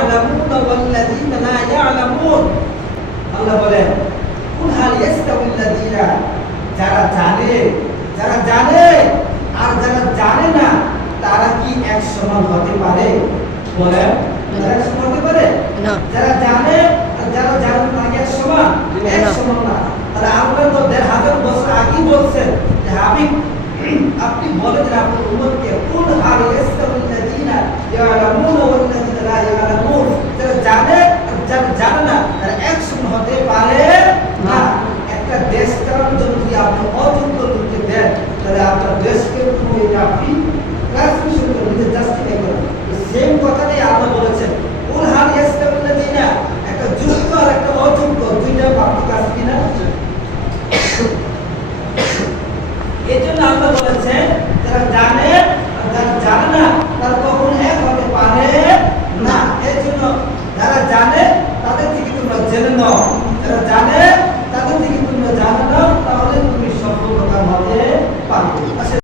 يعلمون والذين لا يعلمون. আল্লাহ বলেন কুল হাল ইয়াস্তাউল যারা জানে যারা জানে আর যারা জানে না তারা কি এক সমান হতে পারে? বলেন যারা সমান হতে পারে? না। যারা জানে আর যারা জানে না এক সমান? এক সমান না। তো দেড় হাজার বছর আগেই বলছেন যে আপনি বলেন আপনার উন্মতকে কোন হাল ট্রান্সমিশন জানে আর জানে না, তারা কখনো এক না। এই জন্য যারা জানে, তাদের থেকে তোমরা জেনে নাও। যারা জানে